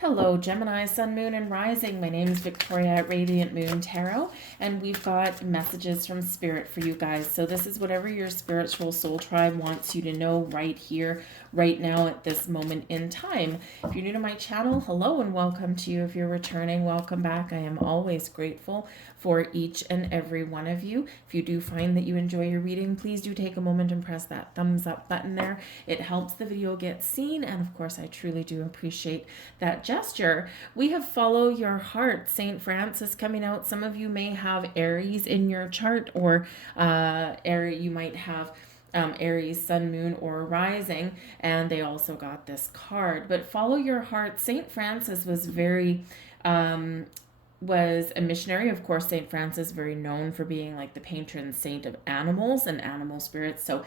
Hello, Gemini, Sun, Moon, and Rising. My name is Victoria at Radiant Moon Tarot, and we've got messages from Spirit for you guys. So this is whatever your spiritual soul tribe wants you to know right here, right now, at this moment in time. If you're new to my channel, hello and welcome to you. If you're returning, welcome back. I am always grateful for each and every one of you. If you do find that you enjoy your reading, please do take a moment and press that thumbs up button there. It helps the video get seen, and of course, I truly do appreciate that gesture. We have Follow Your Heart, St. Francis coming out. Some of you may have Aries in your chart, or you might have Aries, Sun, Moon, or Rising, and they also got this card. But Follow Your Heart, St. Francis was a missionary. Of course, St. Francis, very known for being like the patron saint of animals and animal spirits. So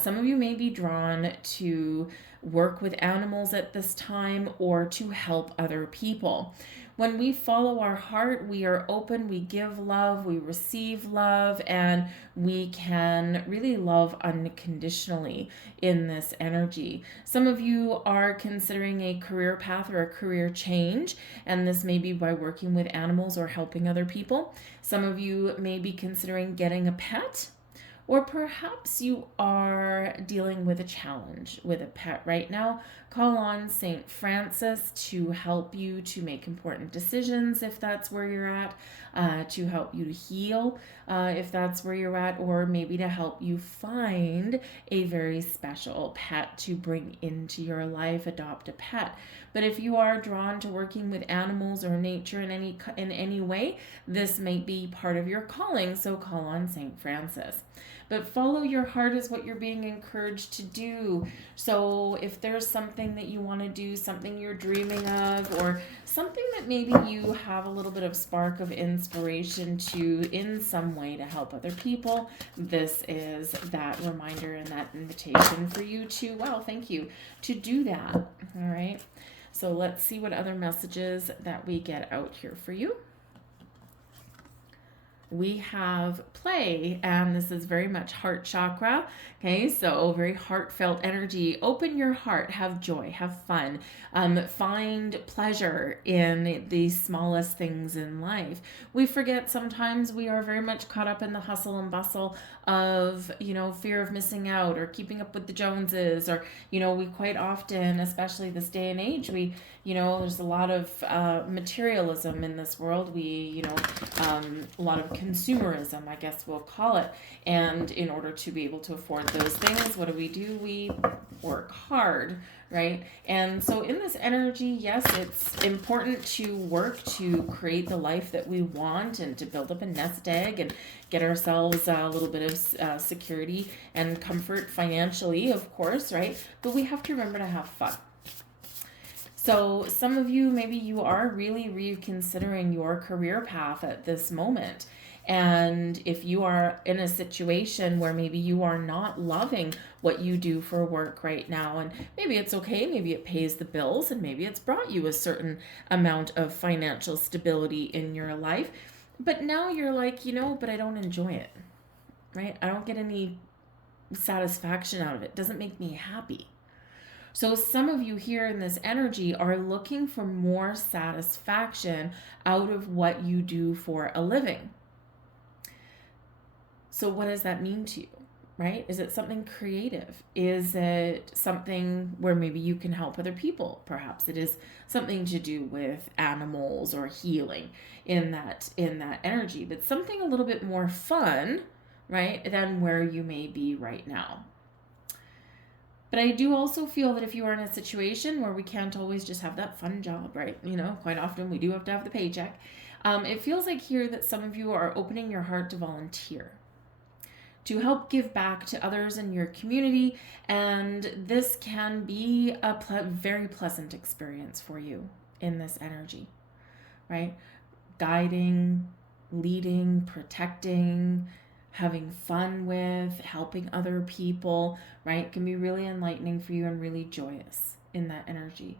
some of you may be drawn to work with animals at this time or to help other people. When we follow our heart, we are open, we give love, we receive love, and we can really love unconditionally in this energy. Some of you are considering a career path or a career change, and this may be by working with animals or helping other people. Some of you may be considering getting a pet. Or perhaps you are dealing with a challenge with a pet right now. Call on St. Francis to help you to make important decisions if that's where you're at, to help you to heal if that's where you're at, or maybe to help you find a very special pet to bring into your life. Adopt a pet. But if you are drawn to working with animals or nature in any way, this might be part of your calling, so call on St. Francis. But follow your heart is what you're being encouraged to do. So if there's something that you want to do, something you're dreaming of, or something that maybe you have a little bit of spark of inspiration to in some way to help other people, this is that reminder and that invitation for you to, well, thank you, to do that. All right. So let's see what other messages that we get out here for you. We have play, and this is very much heart chakra. Okay, so very heartfelt energy. Open your heart, have joy, have fun, find pleasure in the smallest things in life. We forget sometimes we are very much caught up in the hustle and bustle of, fear of missing out or keeping up with the Joneses, or, we quite often, especially this day and age, there's a lot of materialism in this world. A lot of consumerism, I guess we'll call it. And in order to be able to afford those things, what do? We work hard, right? And so in this energy, yes, it's important to work to create the life that we want and to build up a nest egg and get ourselves a little bit of security and comfort financially, of course, right? But we have to remember to have fun. So some of you, maybe you are really reconsidering your career path at this moment. And if you are in a situation where maybe you are not loving what you do for work right now, and maybe it's okay, maybe it pays the bills, and maybe it's brought you a certain amount of financial stability in your life, but now you're like, but I don't enjoy it, right? I don't get any satisfaction out of it. It doesn't make me happy. So some of you here in this energy are looking for more satisfaction out of what you do for a living. So what does that mean to you, right? Is it something creative? Is it something where maybe you can help other people? Perhaps it is something to do with animals or healing in that energy, but something a little bit more fun, right, than where you may be right now. But I do also feel that if you are in a situation where we can't always just have that fun job, right? Quite often we do have to have the paycheck. It feels like here that some of you are opening your heart to volunteer, to help give back to others in your community. And this can be a very pleasant experience for you in this energy, right? Guiding, leading, protecting, having fun with, helping other people, right? Can be really enlightening for you and really joyous in that energy.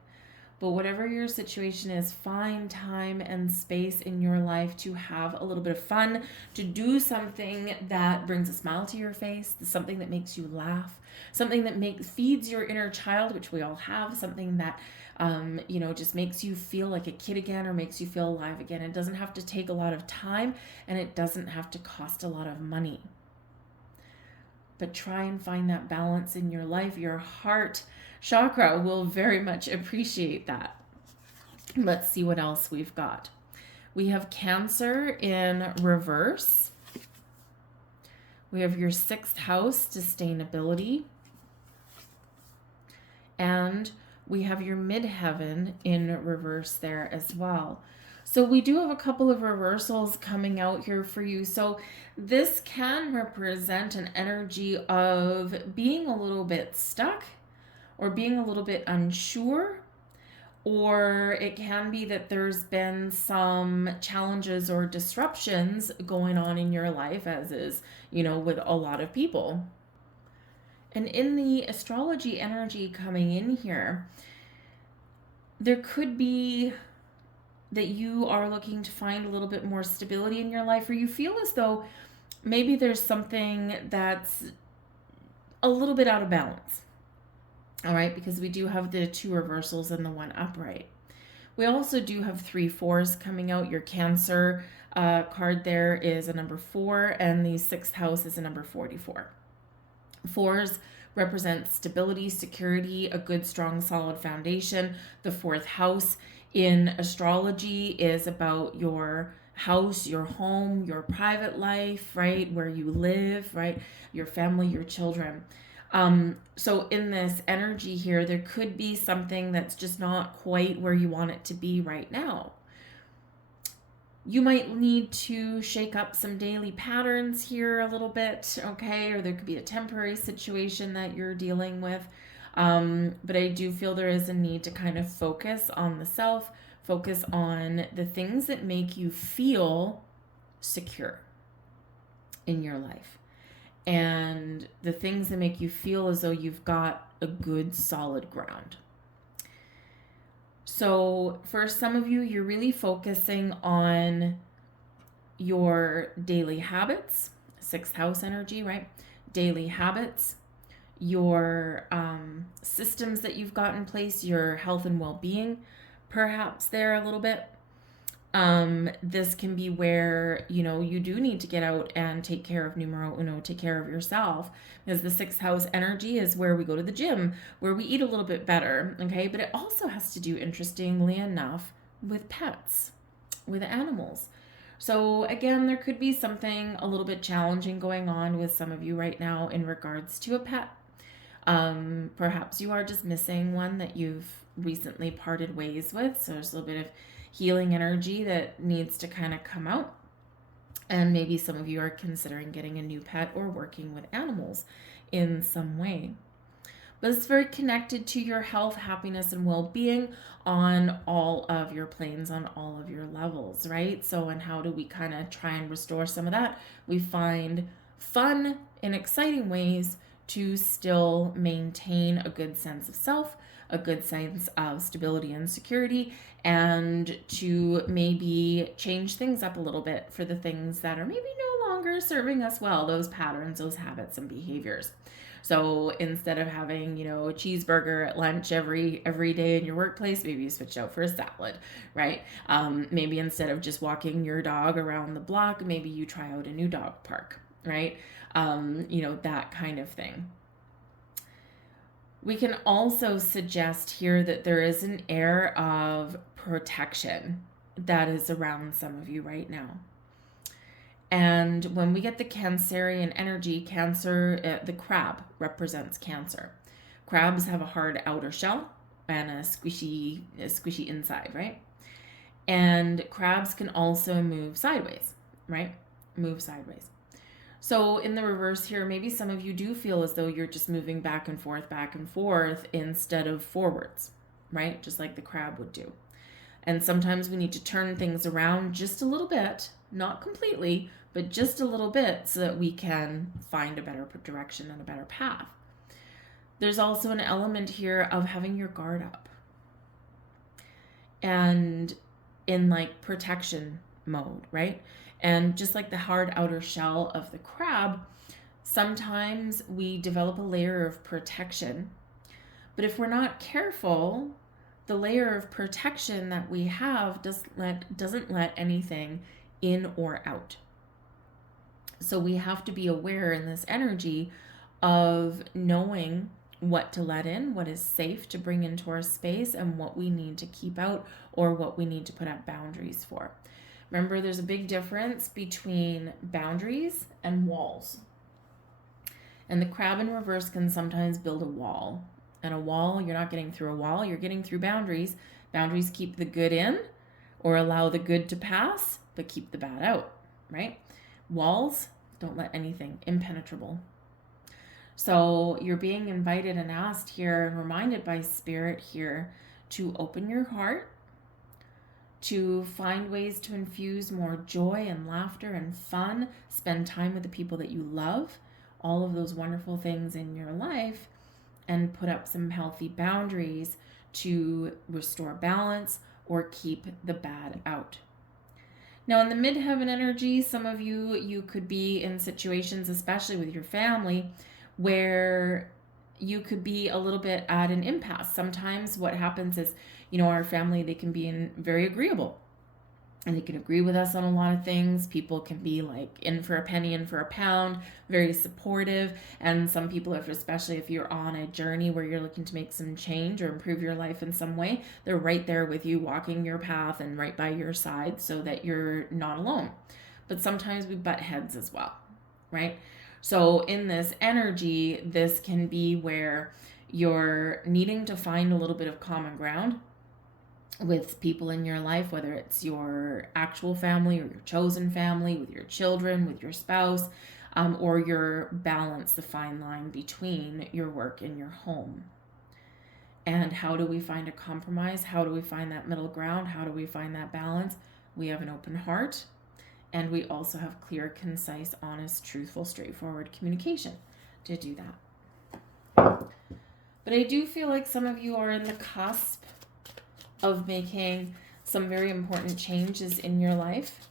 But whatever your situation is, find time and space in your life to have a little bit of fun, to do something that brings a smile to your face, something that makes you laugh, something that feeds your inner child, which we all have, something that just makes you feel like a kid again or makes you feel alive again. It doesn't have to take a lot of time, and it doesn't have to cost a lot of money. But try and find that balance in your life. Your heart chakra will very much appreciate that. Let's see what else we've got. We have Cancer in reverse. We have your 6th house, sustainability. And we have your midheaven in reverse there as well. So we do have a couple of reversals coming out here for you. So this can represent an energy of being a little bit stuck or being a little bit unsure, or it can be that there's been some challenges or disruptions going on in your life, as is, with a lot of people. And in the astrology energy coming in here, there could be that you are looking to find a little bit more stability in your life, or you feel as though maybe there's something that's a little bit out of balance. All right, because we do have the 2 reversals and the 1 upright. We also do have 3 4s coming out. Your Cancer card there is a number 4, and the 6th house is a number 44. 4s represent stability, security, a good, strong, solid foundation. The 4th house in astrology is about your house, your home, your private life, right? Where you live, right? Your family, your children. So in this energy here, there could be something that's just not quite where you want it to be right now. You might need to shake up some daily patterns here a little bit, okay? Or there could be a temporary situation that you're dealing with. But I do feel there is a need to kind of focus on the self, focus on the things that make you feel secure in your life, and the things that make you feel as though you've got a good, solid ground. So for some of you, you're really focusing on your daily habits, 6th house energy, right? Daily habits, your systems that you've got in place, your health and well-being, perhaps there a little bit. This can be where, you do need to get out and take care of numero uno, take care of yourself, because the 6th house energy is where we go to the gym, where we eat a little bit better, okay? But it also has to do, interestingly enough, with pets, with animals. So again, there could be something a little bit challenging going on with some of you right now in regards to a pet. Perhaps you are just missing one that you've recently parted ways with. So there's a little bit of healing energy that needs to kind of come out. And maybe some of you are considering getting a new pet or working with animals in some way. But it's very connected to your health, happiness, and well-being on all of your planes, on all of your levels, right? So, and how do we kind of try and restore some of that? We find fun and exciting ways to still maintain a good sense of self, a good sense of stability and security, and to maybe change things up a little bit for the things that are maybe no longer serving us well, those patterns, those habits and behaviors. So instead of having, a cheeseburger at lunch every day in your workplace, maybe you switch out for a salad, right? Maybe instead of just walking your dog around the block, maybe you try out a new dog park, right? That kind of thing. We can also suggest here that there is an air of protection that is around some of you right now. And when we get the Cancerian energy, Cancer, the crab represents Cancer. Crabs have a hard outer shell and a squishy inside, right? And crabs can also move sideways, right? Move sideways. So in the reverse here, maybe some of you do feel as though you're just moving back and forth instead of forwards, right? Just like the crab would do. And sometimes we need to turn things around just a little bit, not completely, but just a little bit so that we can find a better direction and a better path. There's also an element here of having your guard up. and in like protection mode, right? And just like the hard outer shell of the crab, sometimes we develop a layer of protection. But if we're not careful, the layer of protection that we have doesn't let anything in or out. So we have to be aware in this energy of knowing what to let in, what is safe to bring into our space, and what we need to keep out or what we need to put up boundaries for. Remember, there's a big difference between boundaries and walls. And the crab in reverse can sometimes build a wall. And a wall, you're not getting through a wall, you're getting through boundaries. Boundaries keep the good in or allow the good to pass, but keep the bad out, right? Walls don't let anything, impenetrable. So you're being invited and asked here and reminded by Spirit here to open your heart, to find ways to infuse more joy and laughter and fun, spend time with the people that you love, all of those wonderful things in your life, and put up some healthy boundaries to restore balance or keep the bad out. Now, in the midheaven energy, some of you could be in situations, especially with your family, where you could be a little bit at an impasse. Sometimes what happens is, our family, they can be very agreeable. And they can agree with us on a lot of things. People can be like in for a penny, in for a pound, very supportive. And some people, especially if you're on a journey where you're looking to make some change or improve your life in some way, they're right there with you, walking your path and right by your side so that you're not alone. But sometimes we butt heads as well, right? So in this energy, this can be where you're needing to find a little bit of common ground with people in your life, whether it's your actual family or your chosen family, with your children, with your spouse, or your balance, the fine line between your work and your home. And how do we find a compromise? How do we find that middle ground? How do we find that balance? We have an open heart, and we also have clear, concise, honest, truthful, straightforward communication to do that. But I do feel like some of you are in the cusp of making some very important changes in your life.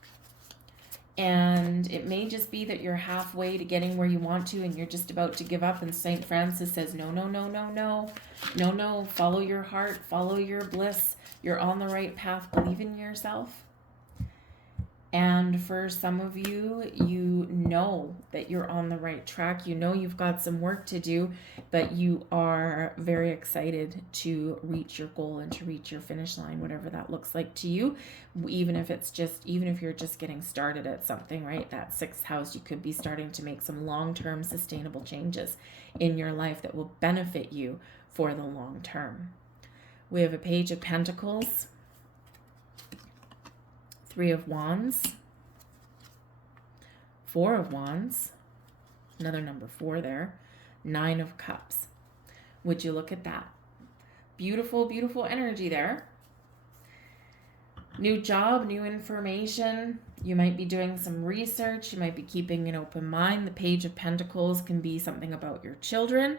And it may just be that you're halfway to getting where you want to and you're just about to give up. And St. Francis says, no, no, no, no, no, no, no. Follow your heart, follow your bliss. You're on the right path. Believe in yourself. And for some of you, you know that you're on the right track. You know you've got some work to do, but you are very excited to reach your goal and to reach your finish line, whatever that looks like to you. Even if you're just getting started at something, right? That sixth house, you could be starting to make some long-term sustainable changes in your life that will benefit you for the long term. We have a Page of Pentacles, Three of Wands, Four of Wands, another number 4 there, Nine of Cups. Would you look at that? Beautiful, beautiful energy there. New job, new information. You might be doing some research. You might be keeping an open mind. The Page of Pentacles can be something about your children.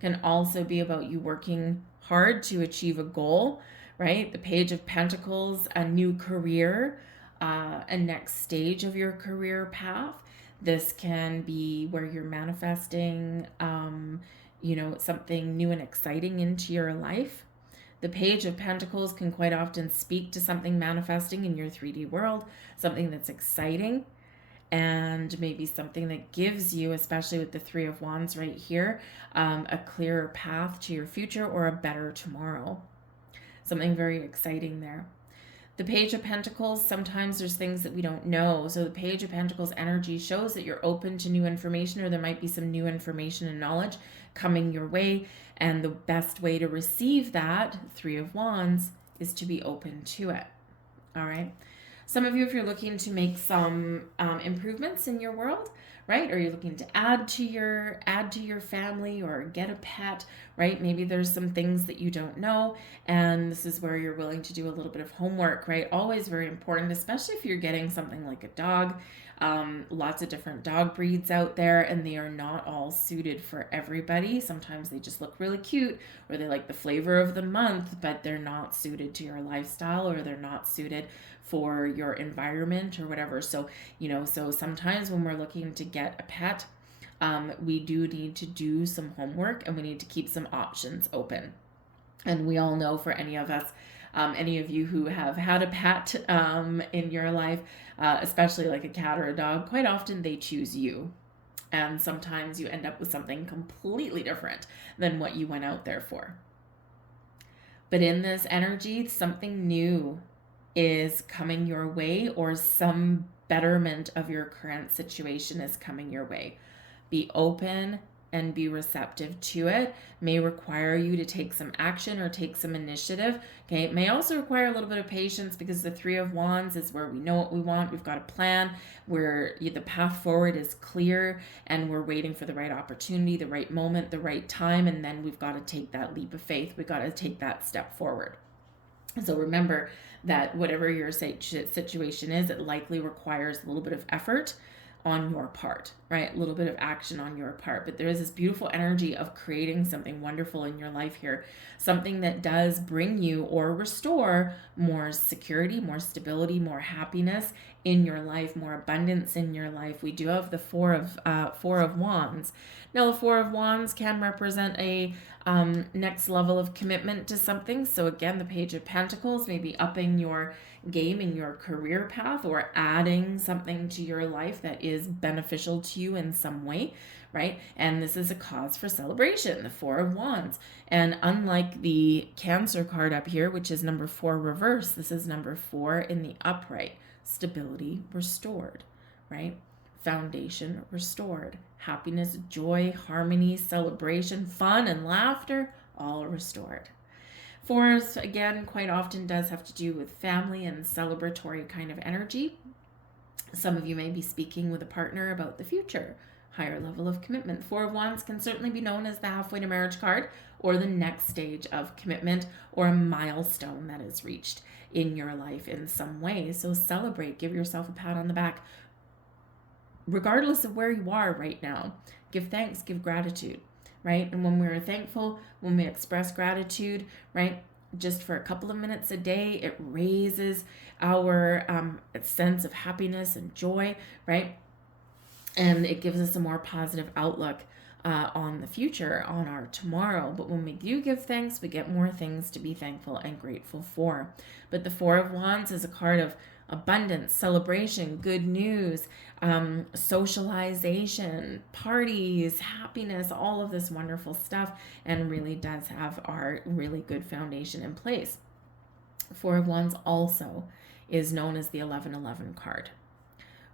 Can also be about you working hard to achieve a goal, right? The Page of Pentacles, a new career, a next stage of your career path. This can be where you're manifesting, something new and exciting into your life. The Page of Pentacles can quite often speak to something manifesting in your 3D world, something that's exciting, and maybe something that gives you, especially with the Three of Wands right here, a clearer path to your future or a better tomorrow. Something very exciting there. The Page of Pentacles, sometimes there's things that we don't know. So the Page of Pentacles energy shows that you're open to new information, or there might be some new information and knowledge coming your way. And the best way to receive that, Three of Wands, is to be open to it. All right. Some of you, if you're looking to make some improvements in your world, right? Or you're looking to add to your family or get a pet, right? Maybe there's some things that you don't know, and this is where you're willing to do a little bit of homework, right? Always very important, especially if you're getting something like a dog. Lots of different dog breeds out there, and they are not all suited for everybody. Sometimes they just look really cute, or they like the flavor of the month, but they're not suited to your lifestyle, or they're not suited for your environment or whatever. So, so sometimes when we're looking to get a pet, we do need to do some homework, and we need to keep some options open. And we all know, for any of us, any of you who have had a pet in your life, especially like a cat or a dog, quite often they choose you. And sometimes you end up with something completely different than what you went out there for. But in this energy, something new is coming your way, or some betterment of your current situation is coming your way. Be open and be receptive to it. May require you to take some action or take some initiative. Okay, it may also require a little bit of patience, because the Three of Wands is where we know what we want. We've got a plan where the path forward is clear, and we're waiting for the right opportunity, the right moment, the right time, and then we've got to take that leap of faith. We've got to take that step forward. So remember that whatever your situation is, it likely requires a little bit of effort on your part, right? A little bit of action on your part. But there is this beautiful energy of creating something wonderful in your life here, something that does bring you or restore more security, more stability, more happiness in your life, more abundance in your life. We do have the Four of Wands. Now, the Four of Wands can represent a next level of commitment to something. So again, the Page of Pentacles may be upping your game in your career path, or adding something to your life that is beneficial to you in some way, right? And this is a cause for celebration, the Four of Wands. And unlike the Cancer card up here, which is number 4 reverse, this is number 4 in the upright. Stability restored, right? Foundation restored. Happiness, joy, harmony, celebration, fun, and laughter, all restored. 4s, again, quite often does have to do with family and celebratory kind of energy. Some of you may be speaking with a partner about the future, higher level of commitment. 4 of Wands can certainly be known as the halfway to marriage card, or the next stage of commitment, or a milestone that is reached in your life in some way. So celebrate, give yourself a pat on the back, regardless of where you are right now. Give thanks, give gratitude, right? And when we're thankful, when we express gratitude, right, just for a couple of minutes a day, it raises our sense of happiness and joy, right? And it gives us a more positive outlook on the future, on our tomorrow. But when we do give thanks, we get more things to be thankful and grateful for. But the Four of Wands is a card of abundance, celebration, good news, socialization, parties, happiness, all of this wonderful stuff, and really does have our really good foundation in place. Four of Wands also is known as the 1111 card,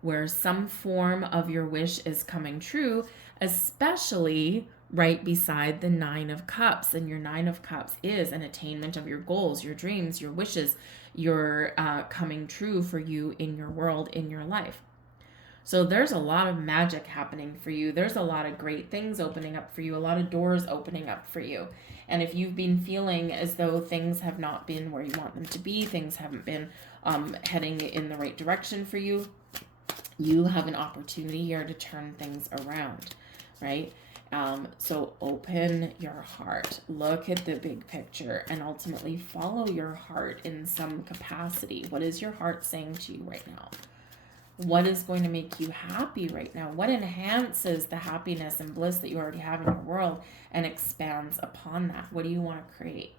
where some form of your wish is coming true, especially right beside the Nine of Cups. And your Nine of Cups is an attainment of your goals, your dreams, your wishes, your coming true for you in your world, in your life. So there's a lot of magic happening for you. There's a lot of great things opening up for you, a lot of doors opening up for you. And if you've been feeling as though things have not been where you want them to be, things haven't been heading in the right direction for you, you have an opportunity here to turn things around, right? So open your heart, look at the big picture, and ultimately follow your heart in some capacity. What is your heart saying to you right now? What is going to make you happy right now? What enhances the happiness and bliss that you already have in your world and expands upon that? What do you want to create?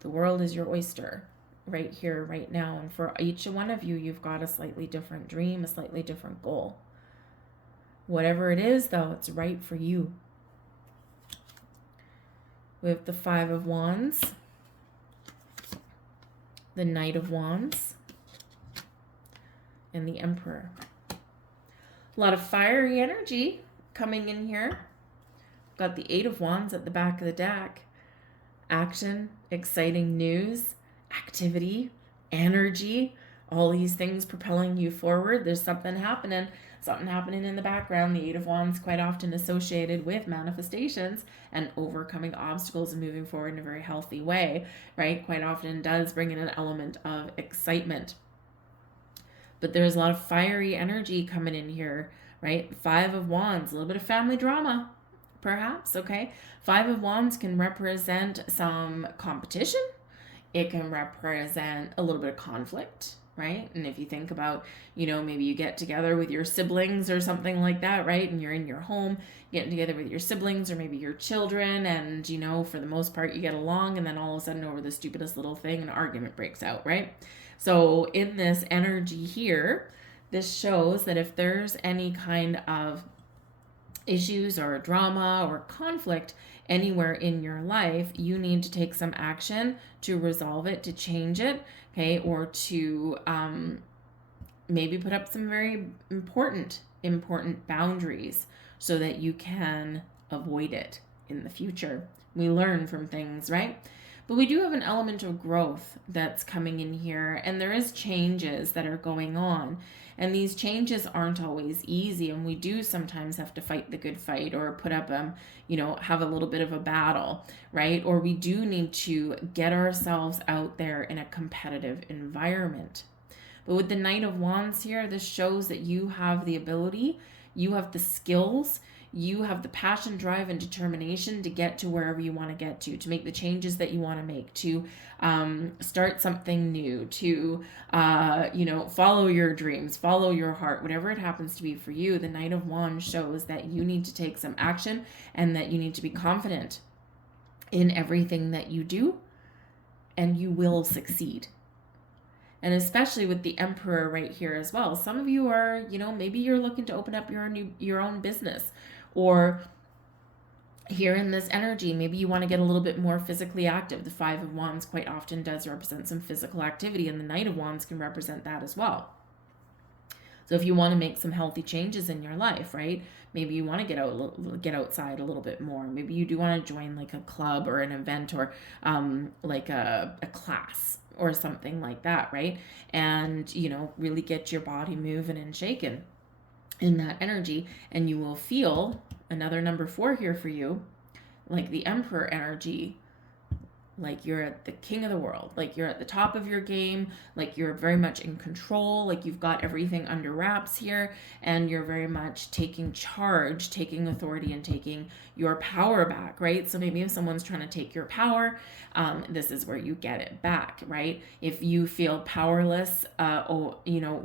The world is your oyster right here, right now. And for each one of you, you've got a slightly different dream, a slightly different goal. Whatever it is, though, it's right for you. We have the Five of Wands, the Knight of Wands, and the Emperor. A lot of fiery energy coming in here. Got the Eight of Wands at the back of the deck. Action, exciting news, activity, energy, all these things propelling you forward. There's something happening in the background. The Eight of Wands quite often associated with manifestations and overcoming obstacles and moving forward in a very healthy way, right? Quite often does bring in an element of excitement. but there's a lot of fiery energy coming in here, right? Five of Wands, a little bit of family drama, perhaps, okay? Five of Wands can represent some competition. It can represent a little bit of conflict, right? And if you think about, maybe you get together with your siblings or something like that, right? And you're in your home, getting together with your siblings or maybe your children, and, for the most part, you get along, and then all of a sudden over the stupidest little thing, an argument breaks out, right? So in this energy here, this shows that if there's any kind of issues or drama or conflict anywhere in your life, you need to take some action to resolve it, to change it, okay, or to maybe put up some very important boundaries so that you can avoid it in the future. We learn from things, right? But we do have an element of growth that's coming in here, and there is changes that are going on. And these changes aren't always easy, and we do sometimes have to fight the good fight or put up, have a little bit of a battle, right? Or we do need to get ourselves out there in a competitive environment. But with the Knight of Wands here, this shows that you have the ability, you have the skills, you have the passion, drive, and determination to get to wherever you want to get to make the changes that you want to make, to start something new, to, follow your dreams, follow your heart, whatever it happens to be for you. The Knight of Wands shows that you need to take some action and that you need to be confident in everything that you do, and you will succeed. And especially with the Emperor right here as well. Some of you are, maybe you're looking to open up your own business, or here in this energy, maybe you want to get a little bit more physically active. The Five of Wands quite often does represent some physical activity, and the Knight of Wands can represent that as well. So if you want to make some healthy changes in your life, right? Maybe you want to get outside a little bit more. Maybe you do want to join like a club or an event, or like a class or something like that, right? And, really get your body moving and shaking in that energy, and you will feel another number 4 here for you, like the Emperor energy, like you're at the king of the world, like you're at the top of your game, like you're very much in control, like you've got everything under wraps here, and you're very much taking charge, taking authority, and taking your power back, right? So maybe if someone's trying to take your power, this is where you get it back, right? If you feel powerless,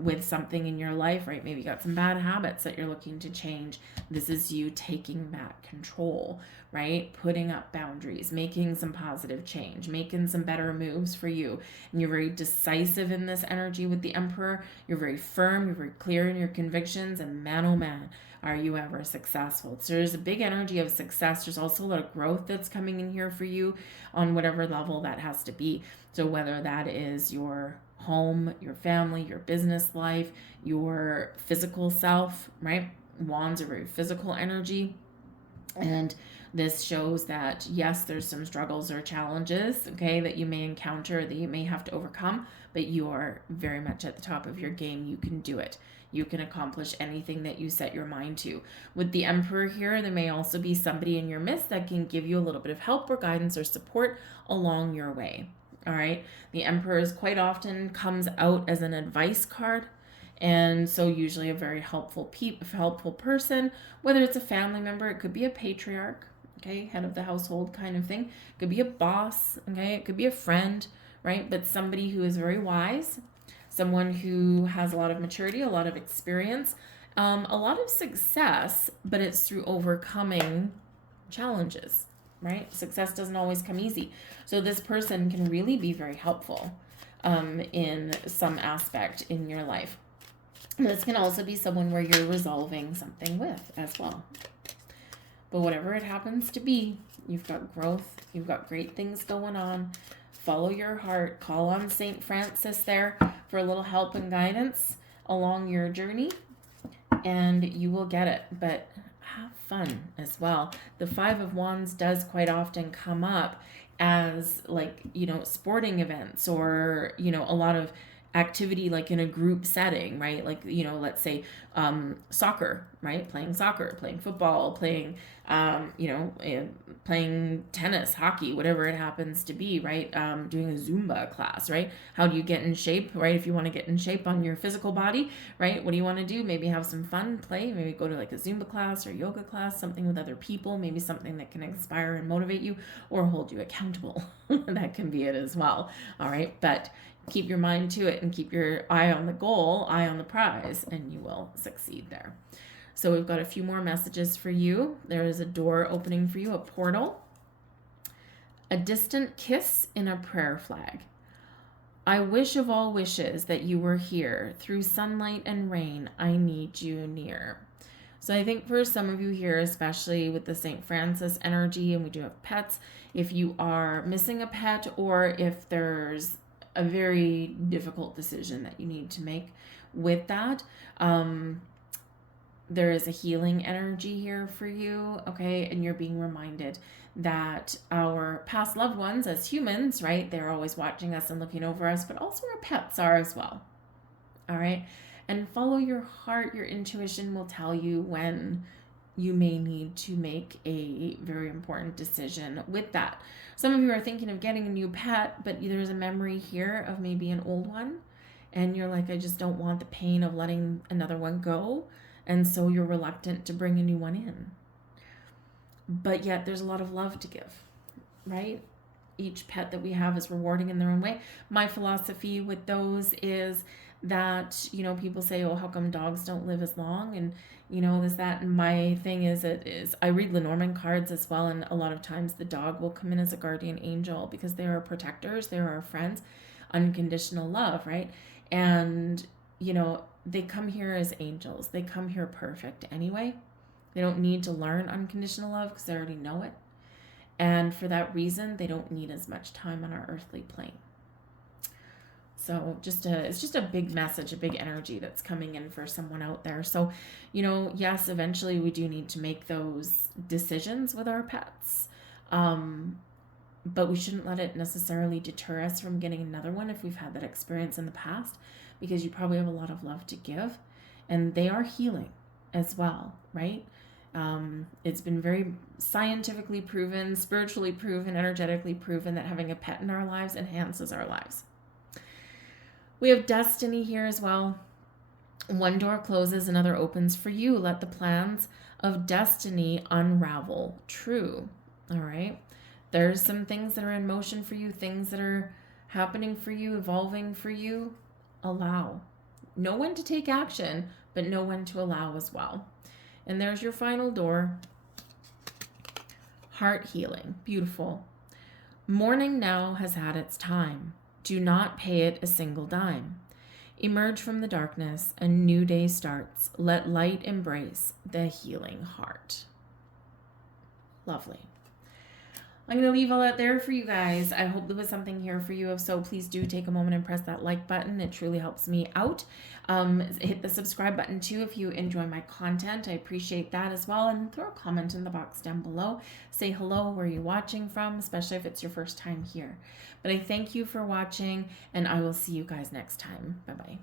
with something in your life, right? Maybe you got some bad habits that you're looking to change. This is you taking back control, right? Putting up boundaries, making some positive change, making some better moves for you. And you're very decisive in this energy with the Emperor. You're very firm, you're very clear in your convictions, and man, oh man, are you ever successful. So there's a big energy of success. There's also a lot of growth that's coming in here for you on whatever level that has to be. So whether that is your home, your family, your business life, your physical self, right? Wands are very physical energy. And this shows that, yes, there's some struggles or challenges, okay, that you may encounter, that you may have to overcome, but you are very much at the top of your game. You can do it. You can accomplish anything that you set your mind to. With the Emperor here, there may also be somebody in your midst that can give you a little bit of help or guidance or support along your way. All right. The Emperor is quite often comes out as an advice card. And so usually a very helpful person, whether it's a family member, it could be a patriarch, okay, head of the household kind of thing. It could be a boss, okay, it could be a friend, right? But somebody who is very wise, someone who has a lot of maturity, a lot of experience, a lot of success, but it's through overcoming challenges, right? Success doesn't always come easy. So this person can really be very helpful in some aspect in your life. This can also be someone where you're resolving something with as well. But whatever it happens to be, you've got growth, you've got great things going on. Follow your heart. Call on St. Francis there for a little help and guidance along your journey, and you will get it. But have fun as well. The Five of Wands does quite often come up as, like, sporting events, or, a lot of activity like in a group setting, right? Like, let's say soccer, right? Playing soccer, playing football, playing, playing tennis, hockey, whatever it happens to be, right? Doing a Zumba class, right? How do you get in shape, right? If you want to get in shape on your physical body, right? What do you want to do? Maybe have some fun, play, maybe go to like a Zumba class or yoga class, something with other people, maybe something that can inspire and motivate you or hold you accountable. That can be it as well. All right. But keep your mind to it and keep your eye on the goal, eye on the prize, and you will succeed there. So we've got a few more messages for you. There is a door opening for you, a portal. A distant kiss in a prayer flag. I wish of all wishes that you were here. Through sunlight and rain, I need you near. So I think for some of you here, especially with the St. Francis energy, and we do have pets, if you are missing a pet or if there's a very difficult decision that you need to make with that, there is a healing energy here for you, okay? And you're being reminded that our past loved ones as humans, right, they're always watching us and looking over us, but also our pets are as well, all right? And follow your heart. Your intuition will tell you when you may need to make a very important decision with that. Some of you are thinking of getting a new pet, but there's a memory here of maybe an old one, and you're like, I just don't want the pain of letting another one go, and so you're reluctant to bring a new one in. But yet there's a lot of love to give, right? Each pet that we have is rewarding in their own way. My philosophy with those is that, people say, oh, how come dogs don't live as long? And, this, that. And my thing is I read Lenormand cards as well. And a lot of times the dog will come in as a guardian angel because they are protectors. They are our friends, unconditional love, right? And, they come here as angels. They come here perfect anyway. They don't need to learn unconditional love because they already know it. And for that reason, they don't need as much time on our earthly plane. So it's just a big message, a big energy that's coming in for someone out there. So, yes, eventually we do need to make those decisions with our pets. But we shouldn't let it necessarily deter us from getting another one if we've had that experience in the past, because you probably have a lot of love to give, and they are healing as well, right? It's been very scientifically proven, spiritually proven, energetically proven that having a pet in our lives enhances our lives. We have destiny here as well. One door closes, another opens for you. Let the plans of destiny unravel. True. All right. There's some things that are in motion for you, things that are happening for you, evolving for you. Allow. Know when to take action, but know when to allow as well. And there's your final door. Heart healing. Beautiful. Mourning now has had its time. Do not pay it a single dime. Emerge from the darkness. A new day starts. Let light embrace the healing heart. Lovely. I'm going to leave all that there for you guys. I hope there was something here for you. If so, please do take a moment and press that like button. It truly helps me out. Hit the subscribe button too if you enjoy my content. I appreciate that as well. And throw a comment in the box down below. Say hello, where you're watching from, especially if it's your first time here. But I thank you for watching, and I will see you guys next time. Bye-bye.